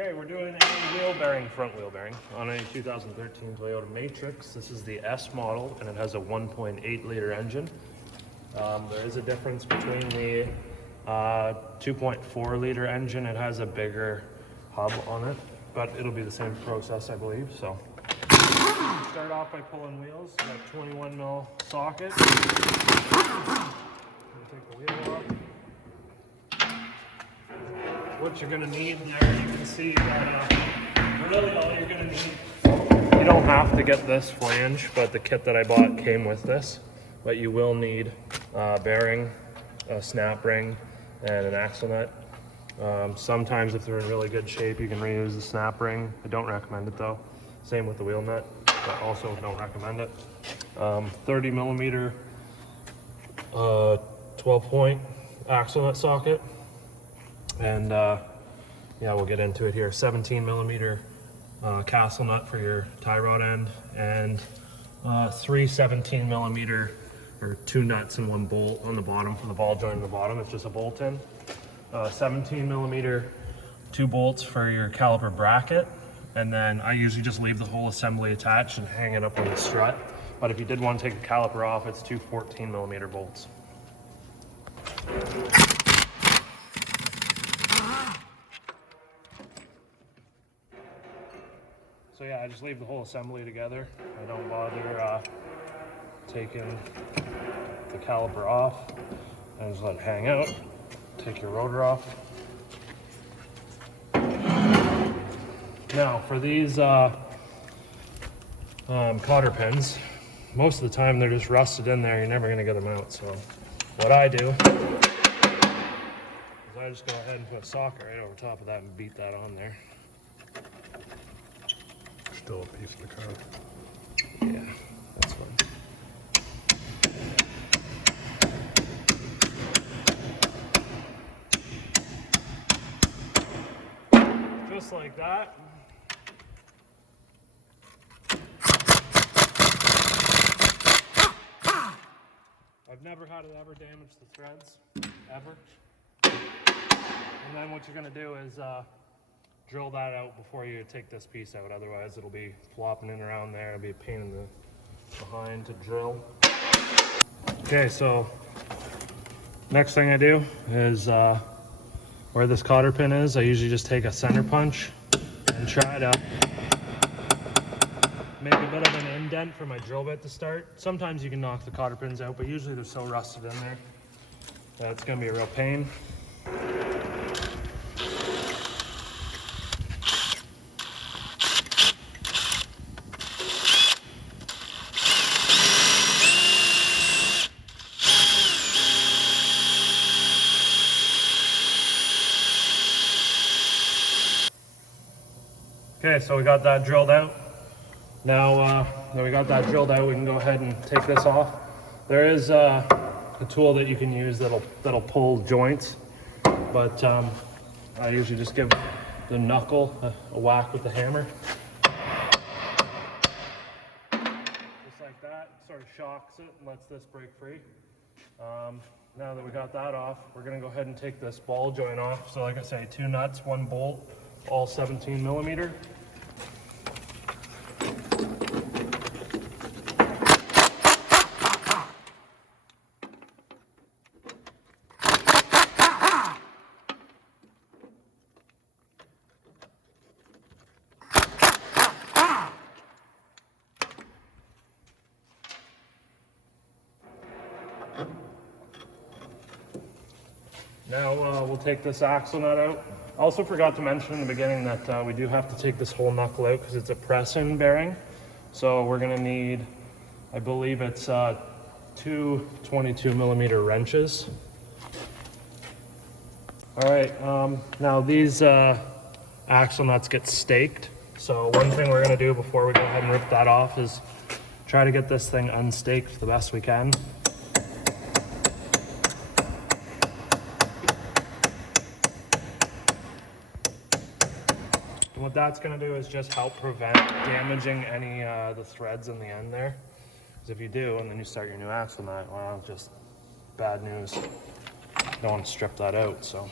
Okay, we're doing a front wheel bearing on a 2013 Toyota Matrix. This is the S model and it has a 1.8 liter engine. There is a difference between the 2.4 liter engine. It has a bigger hub on it, but it'll be the same process, I believe. So start off by pulling wheels. Got a 21 mil socket. Take the wheel off. What you're going to need there, you can see that really all you're going to need, you don't have to get this flange, but the kit that I bought came with this. But you will need a bearing, a snap ring, and an axle nut. Sometimes if they're in really good shape, you can reuse the snap ring. I don't recommend it though. Same with the wheel nut, but also don't recommend it. 30 millimeter 12 point axle nut socket. And yeah, we'll get into it here. 17 millimeter castle nut for your tie rod end, and 3 17 millimeter, or 2 nuts and 1 bolt on the bottom for the ball joint on the bottom. It's just a bolt in. 17 millimeter 2 bolts for your caliper bracket, and then I usually just leave the whole assembly attached and hang it up on the strut. But if you did want to take the caliper off, it's 2 14 millimeter bolts. So yeah, I just leave the whole assembly together. I don't bother taking the caliper off. I just let it hang out. Take your rotor off. Now for these cotter pins, most of the time they're just rusted in there. You're never going to get them out. So what I do is I just go ahead and put a socket right over top of that and beat that on there. Still a piece of the car. Yeah, that's fine. Just like that. I've never had it ever damage the threads, ever. And then what you're gonna do is drill that out before you take this piece out. Otherwise it'll be flopping in around there. It'll be a pain in the behind to drill. Okay, so next thing I do is where this cotter pin is, I usually just take a center punch and try to make a bit of an indent for my drill bit to start. Sometimes you can knock the cotter pins out, but usually they're so rusted in there that it's gonna be a real pain. Okay, so we got that drilled out. Now that we got that drilled out, we can go ahead and take this off. There is a tool that you can use that'll pull joints, but I usually just give the knuckle a whack with the hammer. Just like that, sort of shocks it and lets this break free. Now that we got that off, we're gonna go ahead and take this ball joint off. So like I say, 2 nuts, 1 bolt, all 17 millimeter. Now we'll take this axle nut out. I also forgot to mention in the beginning that we do have to take this whole knuckle out because it's a press-in bearing. So we're gonna need, I believe it's 2 22 millimeter wrenches. All right, now these axle nuts get staked. So one thing we're gonna do before we go ahead and rip that off is try to get this thing unstaked the best we can. And what that's going to do is just help prevent damaging any the threads in the end there. Because if you do, and then you start your new axle nut, well, just bad news. You don't want to strip that out, so.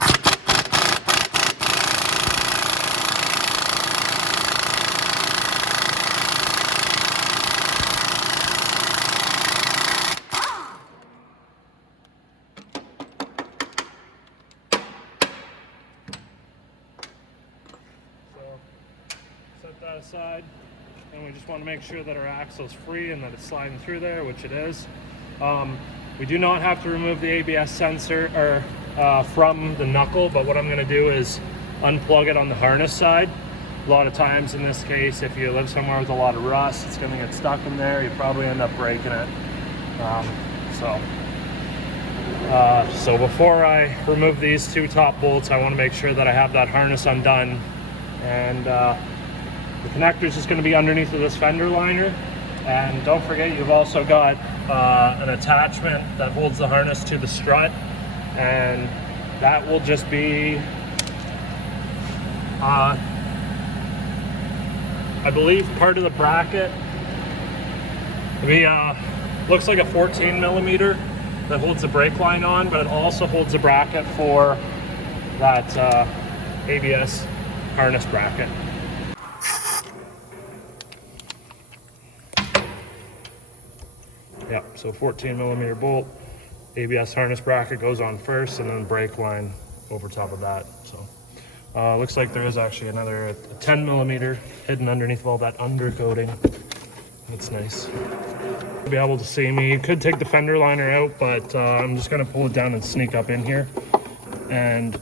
set that aside. And we just want to make sure that our axle's free and that it's sliding through there, which it is. We do not have to remove the ABS sensor from the knuckle, but what I'm going to do is unplug it on the harness side. A lot of times in this case, if you live somewhere with a lot of rust, it's going to get stuck in there. You probably end up breaking it. So before I remove these two top bolts, I want to make sure that I have that harness undone. And the connector is just going to be underneath of this fender liner. And don't forget, you've also got an attachment that holds the harness to the strut, and that will just be, I believe, part of the bracket. Looks like a 14 millimeter that holds the brake line on, but it also holds a bracket for that ABS harness bracket. Yeah, so 14 millimeter bolt, ABS harness bracket goes on first, and then brake line over top of that. So looks like there is actually another 10 millimeter hidden underneath all that undercoating. That's nice. You'll be able to see me. You could take the fender liner out, but I'm just gonna pull it down and sneak up in here. And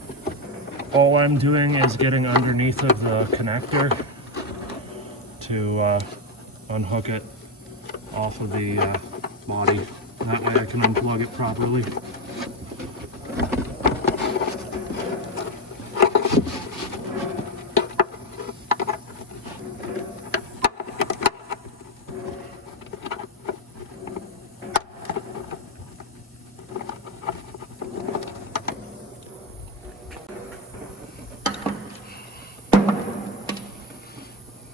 all I'm doing is getting underneath of the connector to unhook it off of the body. That way I can unplug it properly.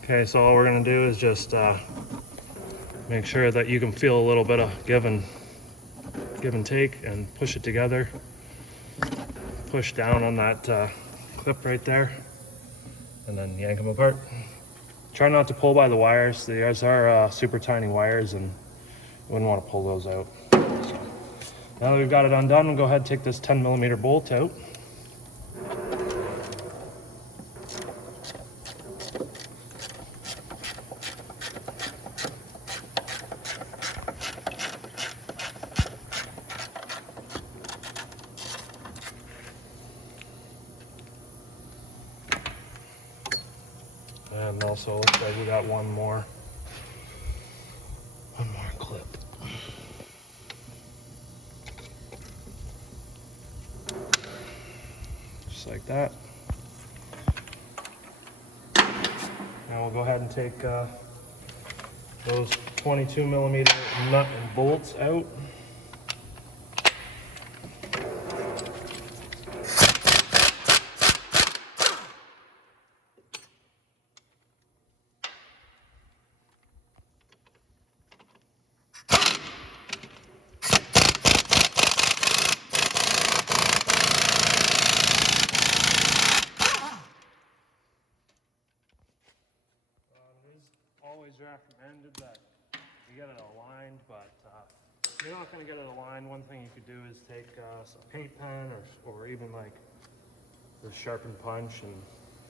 Okay, so all we're gonna do is just make sure that you can feel a little bit of give and take and push it together. Push down on that clip right there and then yank them apart. Try not to pull by the wires. These are super tiny wires and you wouldn't want to pull those out. So now that we've got it undone, we'll go ahead and take this 10 millimeter bolt out. And also looks like we got one more clip. Just like that. Now we'll go ahead and take those 22 millimeter nut and bolts out. Always recommended that you get it aligned, but if you're not going to get it aligned, one thing you could do is take a paint pen or even like the sharpened punch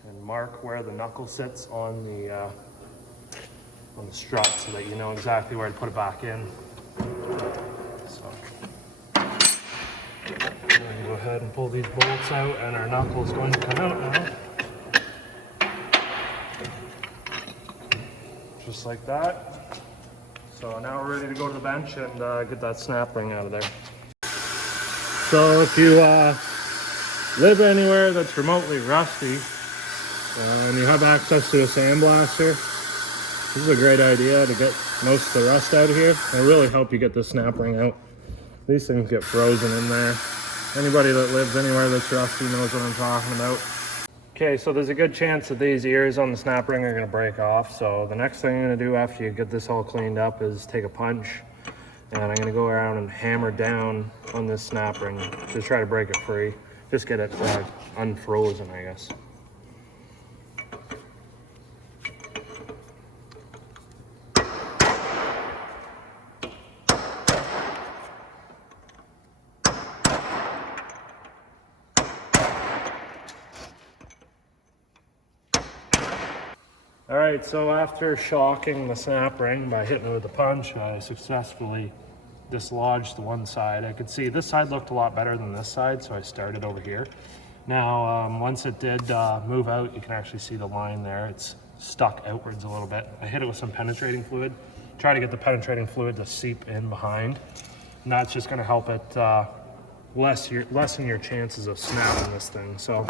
and mark where the knuckle sits on the strut so that you know exactly where to put it back in. So I'm going to go ahead and pull these bolts out, and our knuckle is going to come out now. Just like that. So now we're ready to go to the bench and get that snap ring out of there. So if you live anywhere that's remotely rusty and you have access to a sandblaster, this is a great idea to get most of the rust out of here. It'll really help you get the snap ring out. These things get frozen in there. Anybody that lives anywhere that's rusty knows what I'm talking about. Okay, so there's a good chance that these ears on the snap ring are going to break off. So the next thing I'm going to do after you get this all cleaned up is take a punch, and I'm going to go around and hammer down on this snap ring to try to break it free. Just get it unfrozen, I guess. All right, so after shocking the snap ring by hitting it with a punch, I successfully dislodged the one side. I could see this side looked a lot better than this side, so I started over here. Now, once it did move out, you can actually see the line there. It's stuck outwards a little bit. I hit it with some penetrating fluid. Try to get the penetrating fluid to seep in behind. And that's just gonna help it lessen your chances of snapping this thing. So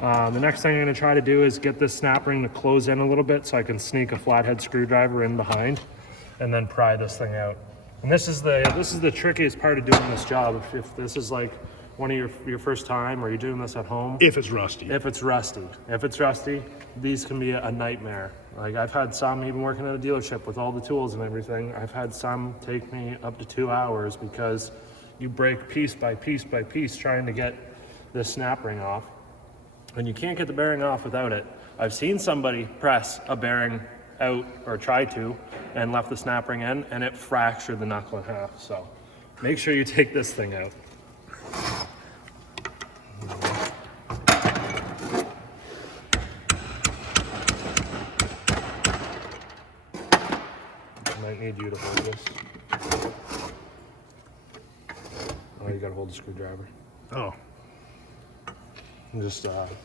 the next thing I'm gonna try to do is get this snap ring to close in a little bit so I can sneak a flathead screwdriver in behind and then pry this thing out. And this is the trickiest part of doing this job. If this is like one of your first time, or you're doing this at home. If it's rusty. If it's rusty, these can be a nightmare. Like I've had some, even working at a dealership with all the tools and everything, I've had some take me up to 2 hours because you break piece by piece by piece trying to get this snap ring off. And you can't get the bearing off without it. I've seen somebody press a bearing out, or try to, and left the snap ring in, and it fractured the knuckle in half. So make sure you take this thing out. Might need you to hold this. Oh, you gotta hold the screwdriver. Oh, And just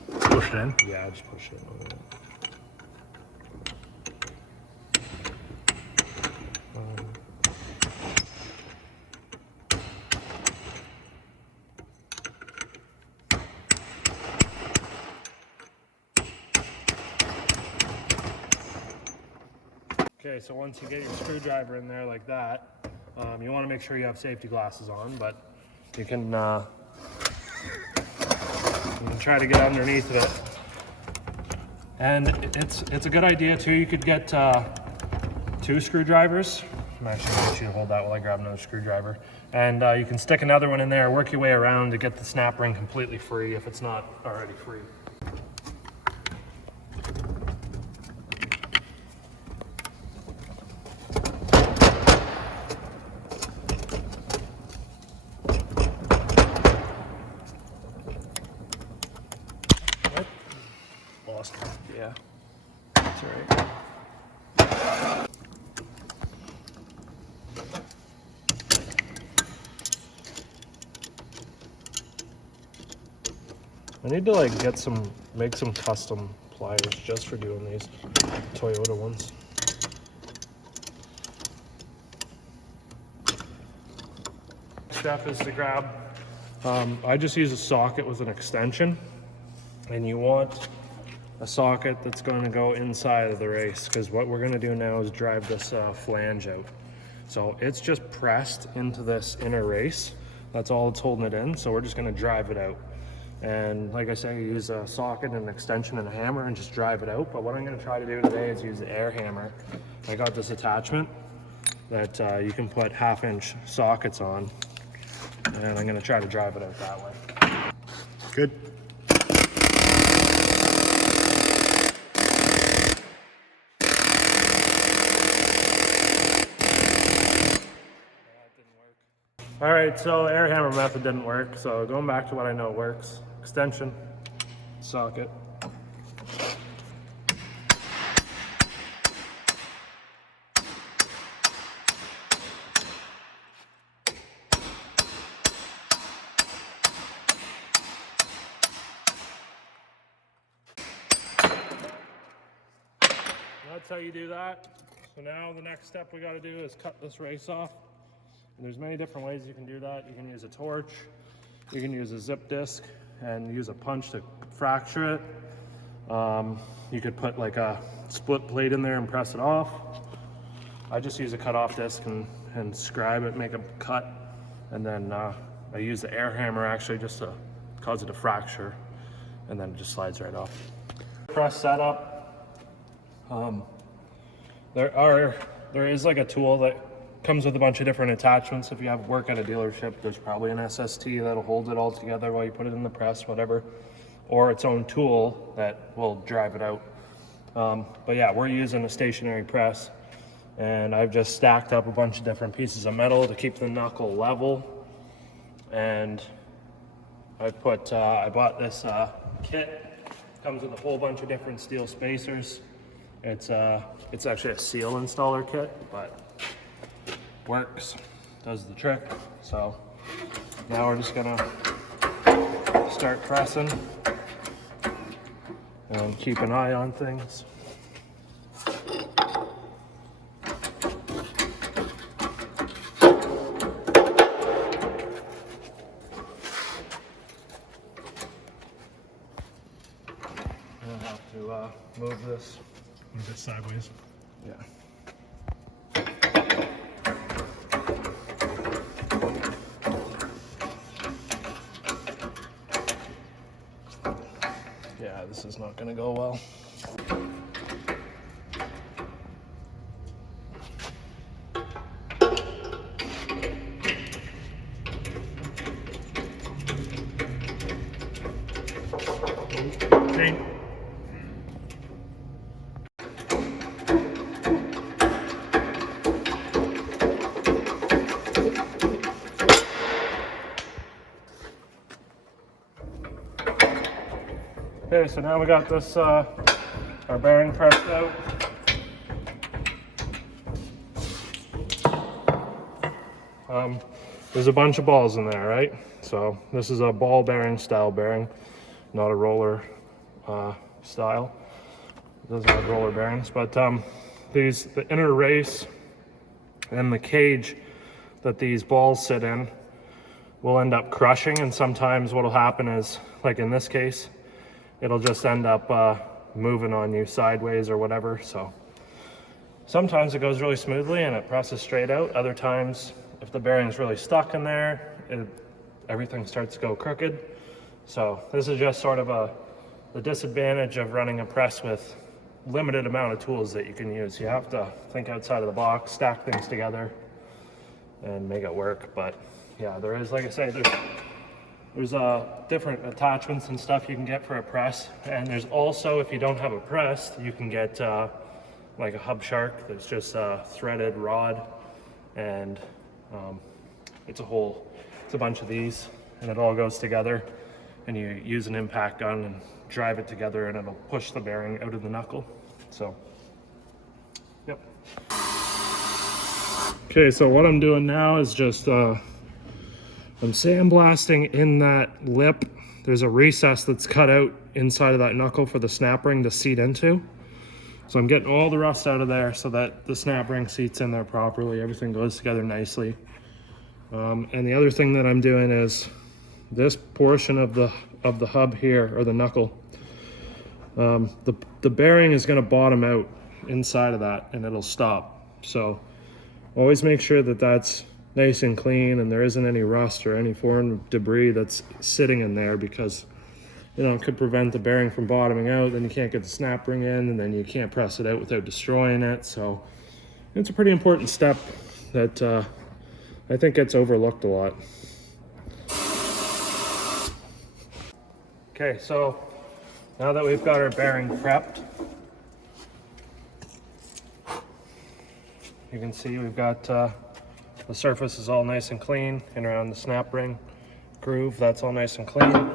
push it in. yeah, just push it over there. Okay, so once you get your screwdriver in there like that, you want to make sure you have safety glasses on, but you can try to get underneath of it. And it's a good idea too. You could get 2 screwdrivers. I'm actually going to get you to hold that while I grab another screwdriver. And you can stick another one in there, work your way around to get the snap ring completely free if it's not already free. Lost. Yeah, that's all right. I need to make some custom pliers just for doing these Toyota ones. Step is to grab, I just use a socket with an extension, and you want a socket that's going to go inside of the race, because what we're going to do now is drive this flange out. So it's just pressed into this inner race. That's all it's holding it in. So we're just going to drive it out. And like I say, you use a socket, an extension, and a hammer and just drive it out. But what I'm going to try to do today is use the air hammer. I got this attachment that you can put 1/2-inch sockets on. And I'm going to try to drive it out that way. Good. All right, so air hammer method didn't work. So going back to what I know works: extension, socket. That's how you do that. So now the next step we got to do is cut this race off. And there's many different ways you can do that. You can use a torch, you can use a zip disc, and use a punch to fracture it. You could put like a split plate in there and press it off. I just use a cut-off disc and scribe it, make a cut, and then I use the air hammer actually just to cause it to fracture, and then it just slides right off. Press setup. There is like a tool that comes with a bunch of different attachments. If you have work at a dealership, there's probably an SST that'll hold it all together while you put it in the press, whatever, or its own tool that will drive it out. But yeah, we're using a stationary press, and I've just stacked up a bunch of different pieces of metal to keep the knuckle level. And I bought this kit. Comes with a whole bunch of different steel spacers, It's actually a seal installer kit, but works, does the trick. So now we're just gonna start pressing and keep an eye on things. I'll have to move this. Move it sideways. Yeah. Yeah, this is not going to go well. Chain. Okay, so now we got this, our bearing pressed out. There's a bunch of balls in there, right? So this is a ball bearing style bearing, not a roller style. It doesn't have roller bearings, but the inner race and the cage that these balls sit in will end up crushing, and sometimes what'll happen is, like in this case, it'll just end up moving on you sideways or whatever. So sometimes it goes really smoothly and it presses straight out. Other times, if the bearing's really stuck in there, everything starts to go crooked. So this is just sort of the disadvantage of running a press with limited amount of tools that you can use. You have to think outside of the box, stack things together, and make it work. But yeah, there is, like I say, there's different attachments and stuff you can get for a press. And there's also, if you don't have a press, you can get like a hub shark that's just a threaded rod, and it's a bunch of these, and it all goes together, and you use an impact gun and drive it together, and it'll push the bearing out of the knuckle. So, yep. Okay, so what I'm doing now is just I'm sandblasting in that lip. There's a recess that's cut out inside of that knuckle for the snap ring to seat into. So I'm getting all the rust out of there so that the snap ring seats in there properly. Everything goes together nicely. And the other thing that I'm doing is this portion of the hub here, or the knuckle, the bearing is going to bottom out inside of that and it'll stop. So always make sure that that's nice and clean and there isn't any rust or any foreign debris that's sitting in there, because it could prevent the bearing from bottoming out. Then you can't get the snap ring in, and then you can't press it out without destroying it. So it's a pretty important step that I think gets overlooked a lot. Okay, so now that we've got our bearing prepped, you can see we've got the surface is all nice and clean, and around the snap ring groove, that's all nice and clean.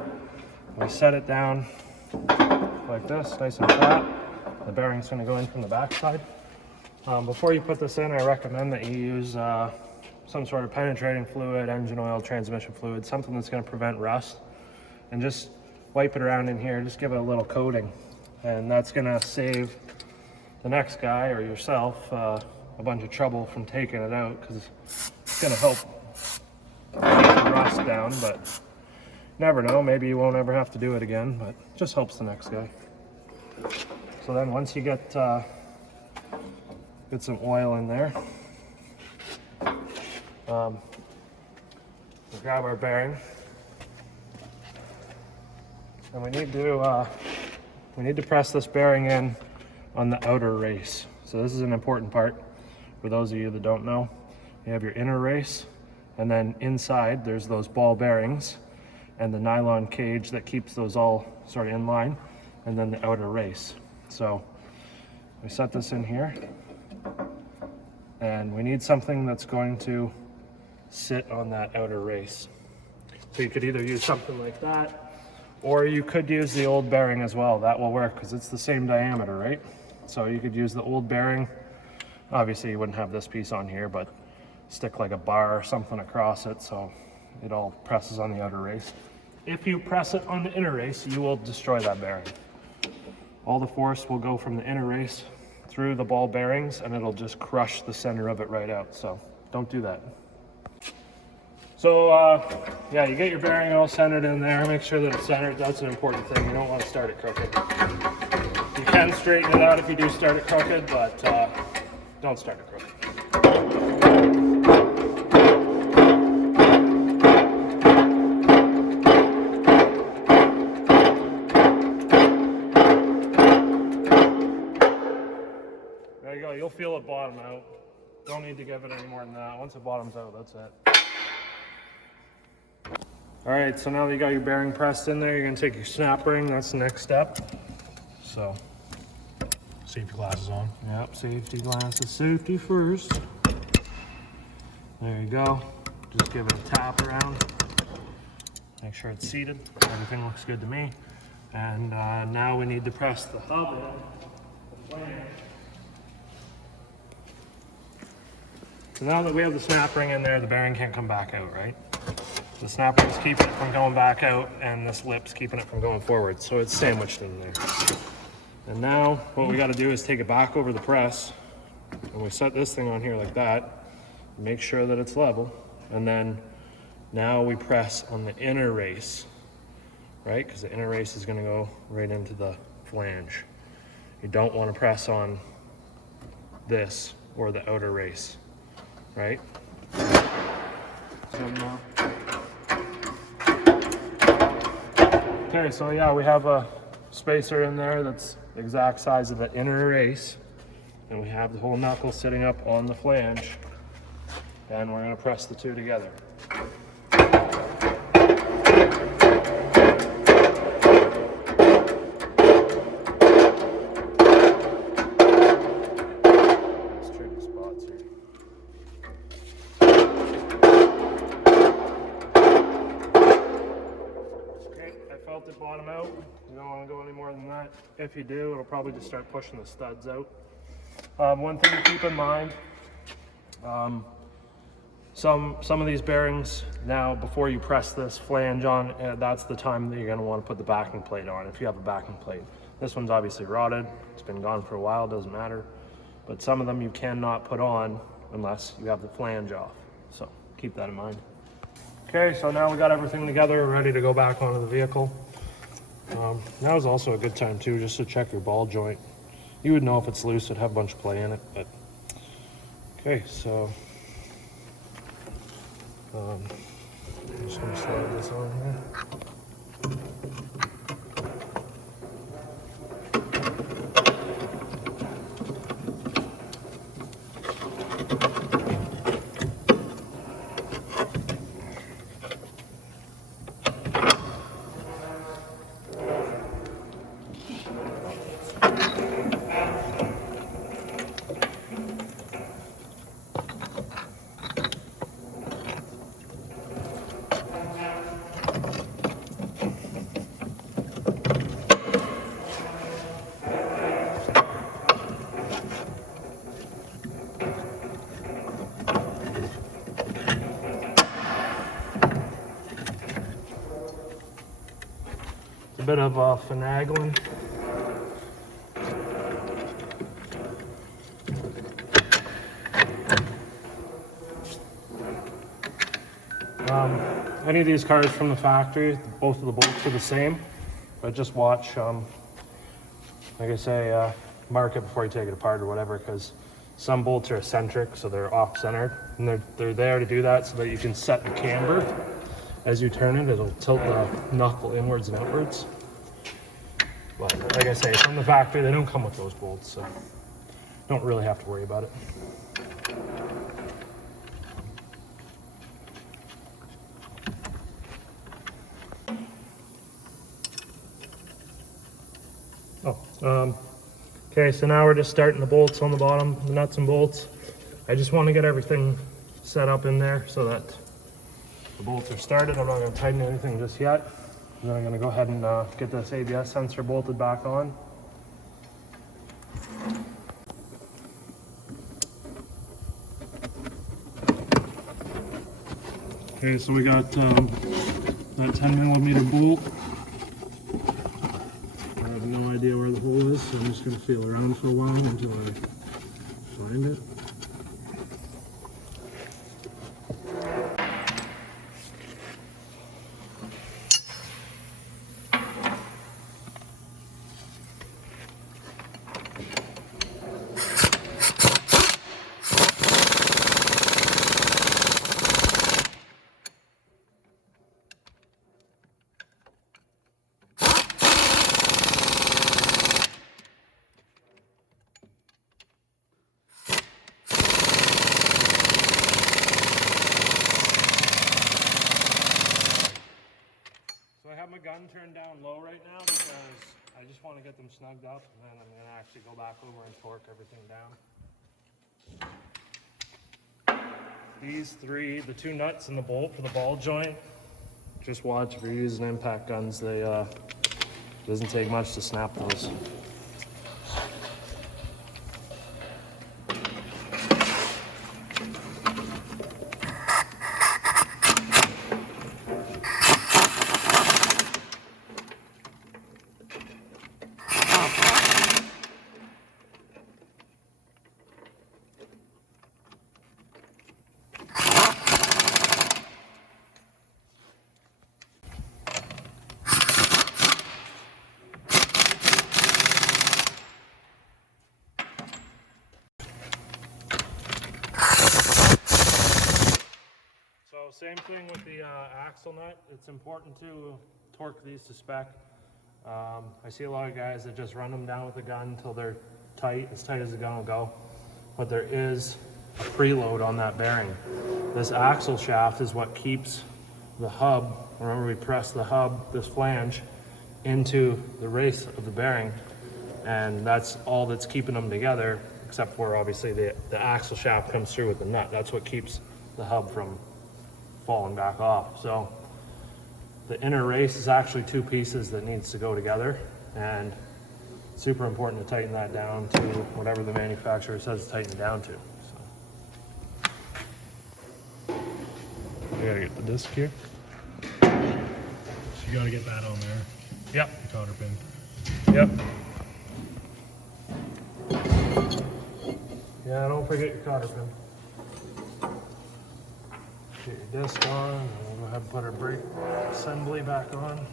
We set it down like this, nice and flat. The bearing's going to go in from the back side. Before you put this in, I recommend that you use some sort of penetrating fluid, engine oil, transmission fluid, something that's going to prevent rust, and just wipe it around in here. Just give it a little coating, and that's going to save the next guy or yourself a bunch of trouble from taking it out, because it's going to help keep the rust down. But never know, maybe you won't ever have to do it again, but it just helps the next guy. So then once you get some oil in there, we'll grab our bearing, and we need to press this bearing in on the outer race. So this is an important part for those of you that don't know. You have your inner race, and then inside there's those ball bearings and the nylon cage that keeps those all sort of in line, and then the outer race. So we set this in here, and we need something that's going to sit on that outer race. So you could either use something like that, or you could use the old bearing as well. That will work because it's the same diameter, right? So you could use the old bearing. Obviously you wouldn't have this piece on here, but stick like a bar or something across it so it all presses on the outer race. If you press it on the inner race, you will destroy that bearing. All the force will go from the inner race through the ball bearings and it'll just crush the center of it right out. So don't do that. So yeah, you get your bearing all centered in there. Make sure that it's centered. That's an important thing. You don't want to start it crooked. You can straighten it out if you do start it crooked, but don't start it crooked. There you go. You'll feel it bottom out. Don't need to give it any more than that. Once it bottoms out, that's it. All right, so now that you got your bearing pressed in there, you're gonna take your snap ring. That's the next step. So, Safety glasses on. yep, safety glasses, safety first. There you go. Just give it a tap around. Make sure it's seated. Everything looks good to me. And now we need to press the hub in, the flange. So now that we have the snap ring in there, the bearing can't come back out, right? The snap ring's keeping it from going back out, and this lip's keeping it from going forward. So it's sandwiched in there. And now what we got to do is take it back over the press, and we set this thing on here like that. Make sure that it's level, and then now we press on the inner race, right? Because the inner race is going to go right into the flange. You don't want to press on this or the outer race, right? So now. Okay, so yeah, we have a spacer in there that's the exact size of the inner race, and we have the whole knuckle sitting up on the flange, and we're going to press the two together. Let's trim the spots here. Felt it bottom out. You don't want to go any more than that. If you do, it'll probably just start pushing the studs out. One thing to keep in mind, some of these bearings now, before you press this flange on, that's the time that you're going to want to put the backing plate on, if you have a backing plate. This one's obviously rotted. It's been gone for a while, doesn't matter. But some of them you cannot put on unless you have the flange off. So keep that in mind. Okay, so now we got everything together, ready to go back onto the vehicle. Now is also a good time too, just to check your ball joint. You would know if it's loose, it'd have a bunch of play in it, but okay, so I'm just gonna slide this on here. A bit of finagling. Any of these cars from the factory, both of the bolts are the same, but just watch, like I say, mark it before you take it apart or whatever, because some bolts are eccentric, so they're off-centered, and they're there to do that so that you can set the camber. As you turn it, it'll tilt the knuckle inwards and outwards. But like I say, from the factory, they don't come with those bolts, so don't really have to worry about it. Okay, so now we're just starting the bolts on the bottom, the nuts and bolts. I just want to get everything set up in there so that the bolts are started. I'm not going to tighten anything just yet. And then I'm going to go ahead and get this ABS sensor bolted back on. Okay, so we got that 10mm bolt. I have no idea where the hole is, so I'm just going to feel around for a while until I find it. So I have my gun turned down low right now because I just want to get them snugged up, and then I'm going to actually go back over and torque everything down. These three, the two nuts and the bolt for the ball joint, just watch if you're using impact guns, they doesn't take much to snap those. Same thing with the axle nut. It's important to torque these to spec. I see a lot of guys that just run them down with the gun until they're tight as the gun will go. But there is a preload on that bearing. This axle shaft is what keeps the hub, remember we press the hub, this flange, into the race of the bearing. And that's all that's keeping them together, except for obviously the axle shaft comes through with the nut. That's what keeps the hub from falling back off. So the inner race is actually two pieces that needs to go together, and super important to tighten that down to whatever the manufacturer says to tighten it down to. So I gotta get the disc here. So you gotta get that on there. Yep. The cotter pin. Yep. Yeah, don't forget your cotter pin. Get your disc on, and we'll go ahead and put our brake assembly back on.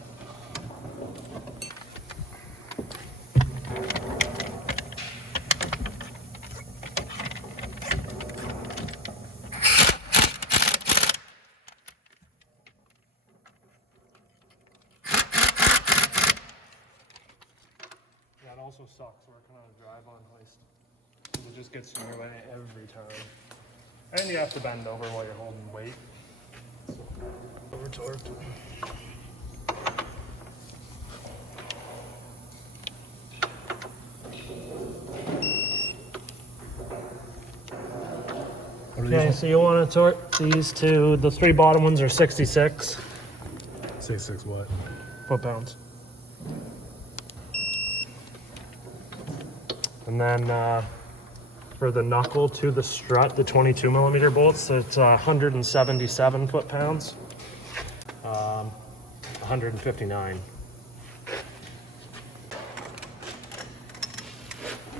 Yeah, it also sucks working on a drive-on hoist. It just gets in your way every time. And you have to bend over while you're holding weight. So, over torqued. Okay, so you want to torque these two. The three bottom ones are 66 66 what? foot-pounds. And then for the knuckle to the strut, the 22mm bolts, it's 177 foot-pounds. 159.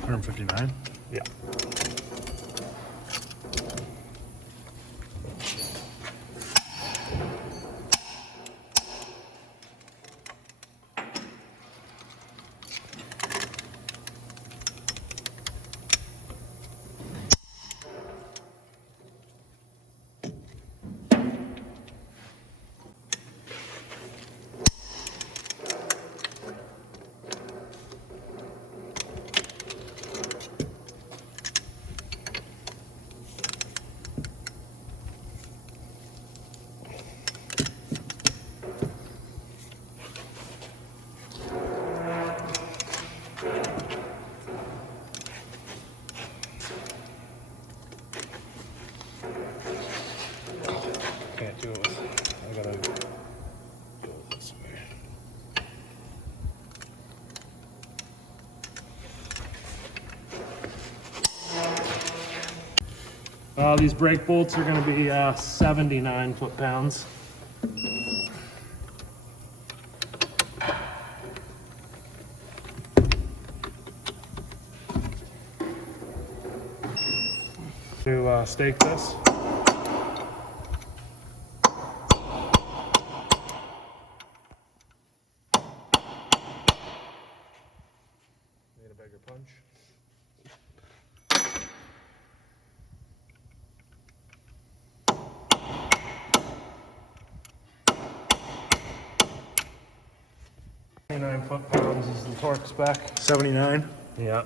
159? Yeah. These brake bolts are going to be 79 foot-pounds. To stake this. Need a bigger punch. Foot-pounds is the torque spec. 79. Yeah.